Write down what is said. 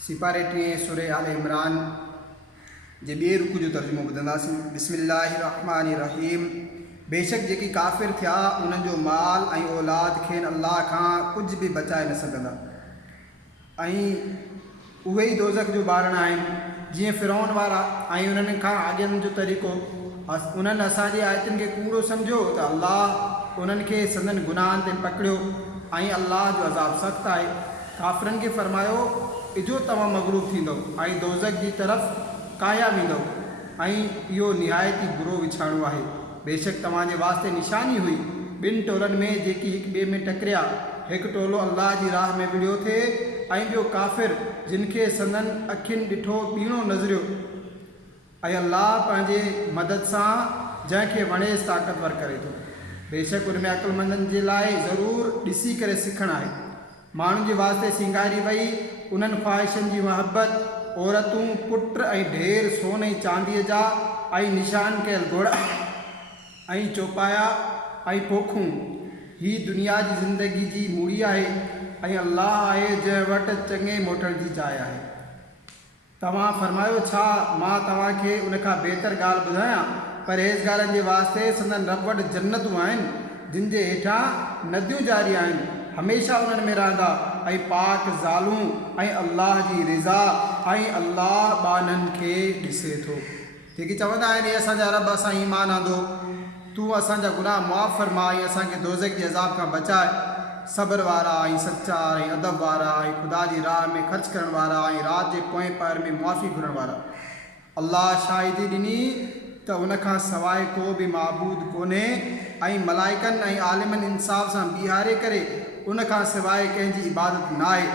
सिपारे टे सूरह आल इमरान जे ॿिए रुकू जो तर्जुमो ॿुधंदासीं। बिस्मिल्लाहिर्रहमानिर्रहीम। बेशक जेकी काफ़िर थिया उन्हनि जो माल ऐं औलाद खेनि अल्लाह खां कुझु बि बचाए न सघंदा ऐं उहे ई दोज़ख जो ॿारण आहिनि। जीअं फ़िरौन वारा ऐं उन्हनि खां अॻियनि जो तरीक़ो, उन्हनि असांजी आयतुनि खे कूड़ो सम्झो त अल्लाह उन्हनि खे संदनि गुनाहनि ते पकड़ियो ऐं अल्लाह जो अज़ाब सख़्तु आहे। काफ़िरनि खे फ़रमायो इजो तव्हां मग़लूब थींदव ऐं दोज़ख जी तरफ़ काया वेंदव ऐं इहो निहायती बुरो विछाणो आहे। बेशक तव्हांजे वास्ते निशानी हुई ॿिनि टोलनि में जेकी हिक ॿिए में टकरिया। हिकु टोलो अल्लाह जी राह में विढ़ियो थिए ऐं ॿियो काफ़िर जिन खे संदनि अखियुनि ॾिठो ॿीणो नज़रियो ऐं अल्लाह पंहिंजे मदद सां जंहिंखे वणेसि ताक़तवर करे थो। बेशक उन में अक़ुलमंदनि जे लाइ ज़रूरु ॾिसी करे सिखणु आहे। माण्हुनि जे वास्ते सिंगारी वई उन्हनि ख़्वाहिशनि जी मोहबत, औरतूं, पुट ऐं ढेर सोन ऐं चांदीअ जा ऐं निशान कयल घोड़ा ऐं चौपाया ऐं पोखूं। ही दुनिया जी ज़िंदगी जी मूड़ी आहे ऐं अल्लाह आहे जंहिं वटि चङे मोटण जी जाइ आहे। तव्हां फरमायो छा मां तव्हांखे उन खां बहितर ॻाल्हि ॿुधायां? परहेज़गारनि जे वास्ते संदन रब वटि जन्नतूं आहिनि जिन जे हेठां नदियूं जारी आहिनि, हमेशह उन्हनि में रहंदा ऐं पाक ज़ालूं ऐं अल्लाह जी रिज़ा ऐं अल्लाह ॿाननि खे ॾिसे थो। जेकी चवंदा आहिनि असांजा रब असां ईमान आंदो, तूं असांजा गुनाह मुआफ़ फरमा ऐं असांखे दोज़ख जे अज़ाब खां बचाए। सब्र वारा ऐं सचा ऐं अदब वारा ऐं ख़ुदा जी राह में ख़र्च करण वारा ऐं राति जे पोएं पहर में मुआफ़ी घुरण वारा। अल्लाह शाहिदी ॾिनी त उन खां सवाइ को बि माबूद कोन्हे ऐं मलाइकनि ऐं आलिमनि इंसाफ़ सां बीहारे करे उन खां सवाइ कंहिंजी इबादत न आहे।